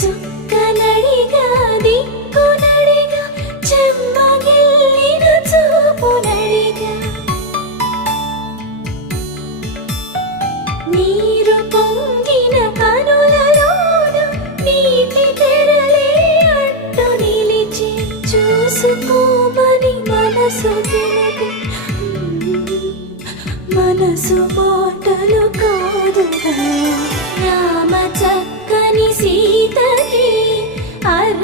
చుక్కనడిగా దిక్కునడిగా చెమ్మగిల్లిన చూపునడిగా నీరు పొంగిన కనులలోన నీటి తెరలే అడ్డు నిలిచి చూసుకోమని మనసు తిరిగి మనసు మాటలు కాదుగా రామ చక్కని సీతకి అర